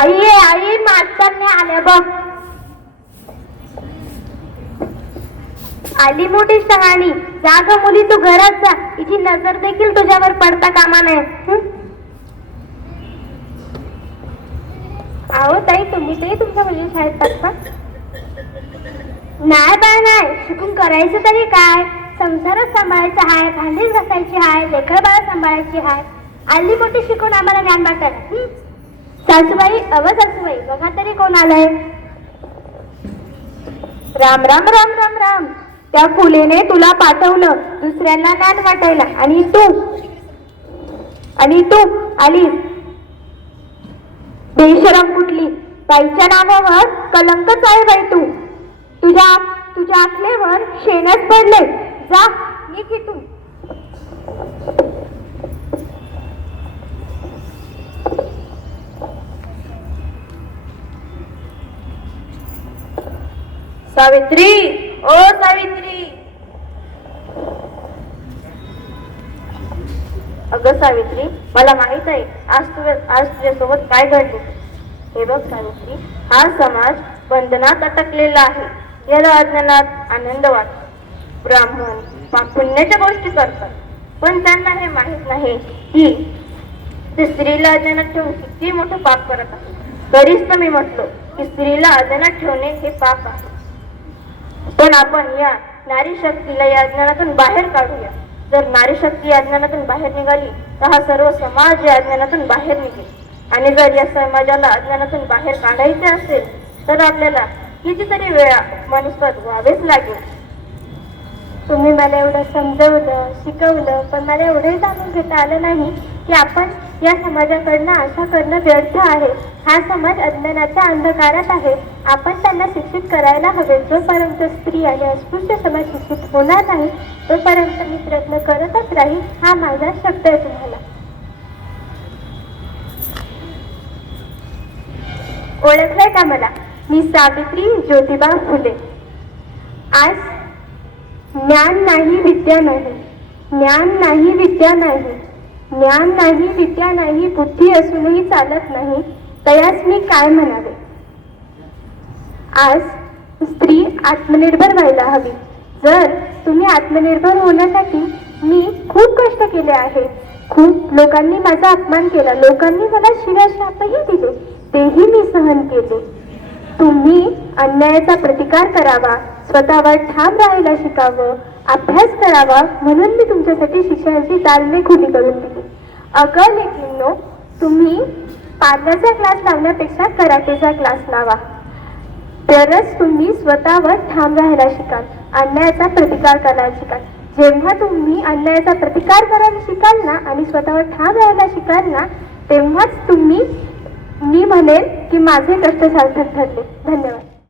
आई आई मास्तरने आले बघ. आली मोठी सहाणी जा ग मुली तू घरात जा. तिची नजर देखील तुझ्यावर पडता कामा नये. आहो अहो ताई तुम्ही तरी तुमच्या मुली शाळेत टाकता नाही बाय नाही. शिकून करायचं तरी काय? संसारच सांभाळायचा आहे भांडीच घासायची हाय लेकर बाळा सांभाळायची हाय. आली मोठी शिकून आम्हाला ज्ञान वाटायला सासूबाई अव सासूबाई बघा तरी कोण आलाय. राम राम राम राम राम. त्या फुलेने तुला पाठवलं दुसऱ्यांना ज्ञान वाटायला. आणि तू आणि तू आलीस. बेशरम कुठली? बाईच्या नावावर कलंकच आहे बाई तू. तुझ्या तुझ्या आखलेवर शेणच पडले जा निघ इथून. सावित्री ओ सावित्री. अगं सावित्री मला माहीत आहे आज तुझ्या आज तुझ्यासोबत काय घडले? हे बघ सावित्री हा समाज बंधनात अटकलेला आहे. याला अज्ञानात आनंद वाटतो. ब्राह्मण पाप पुण्याच्या गोष्टी करतात. पण त्यांना हे माहीत नाही की ते स्त्रीला अज्ञानात ठेवून किती मोठं पाप करत आहे तरीच तर मी म्हटलो की स्त्रीला अज्ञानात ठेवणे हे पाप आहे. पण आपण या नारी शक्तीला या अज्ञानातून बाहेर काढूया. जर नारी शक्ती या अज्ञानातून बाहेर निघाली तर हा सर्व समाज या अज्ञानातून बाहेर निघेल. आणि जर या समाजाला अज्ञानातून बाहेर काढायचे असेल तर आपल्याला कितीतरी वेळा मनुष्यपद व्हावेच लागेल. तुम्ही मला एवढं समजवलं शिकवलं पण मला एवढंही जाणून घेता आलं नाही की आपण या समाजाकडनं आशा करणं व्यर्थ आहे. हा समाज अज्ञानाच्या अंधकारात आहे. आपण त्यांना शिक्षित करायला हवे. जोपर्यंत स्त्री आणि अस्पृश्य समाज शिक्षित होणार नाही तोपर्यंत मी प्रयत्न करतच राहील हा माझा शब्द आहे तुम्हाला. ओळखलंय का मला? मी सावित्री ज्योतिबा फुले. आज ज्ञान नाही विद्या नाही. ज्ञान नाही विद्या नाही. ज्ञान नाही विद्या नाही बुद्धी असूनही चालत नाही तयास मी काय म्हणावे? आज स्त्री आत्मनिर्भर व्हायला हवी. जर तुम्ही आत्मनिर्भर होण्यासाठी मी खूप कष्ट केले आहे. खूप लोकांनी माझा अपमान केला. लोकांनी मला शिवाशापही दिले. तेही मी सहन केले. तुम्ही अन्यायाचा प्रतिकार करावा. स्वतःवर ठाम राहायला शिकावं. अभ्यास करावा म्हणून मी तुमच्यासाठी शिक्षणाची दालने खुली करून दिली. अगं लेखींनो तुम्ही पार्लरचा क्लास लावण्यापेक्षा कराटेचा क्लास लावा. तरच तुम्ही स्वतःवर ठाम राहायला शिकाल अन्यायाचा प्रतिकार करायला शिकाल. जेव्हा तुम्ही अन्यायाचा प्रतिकार करायला शिकाल ना आणि स्वतःवर ठाम राहायला शिकाल ना तेव्हाच तुम्ही मी म्हणेन की माझे कष्ट सार्थक ठरले. धन्यवाद.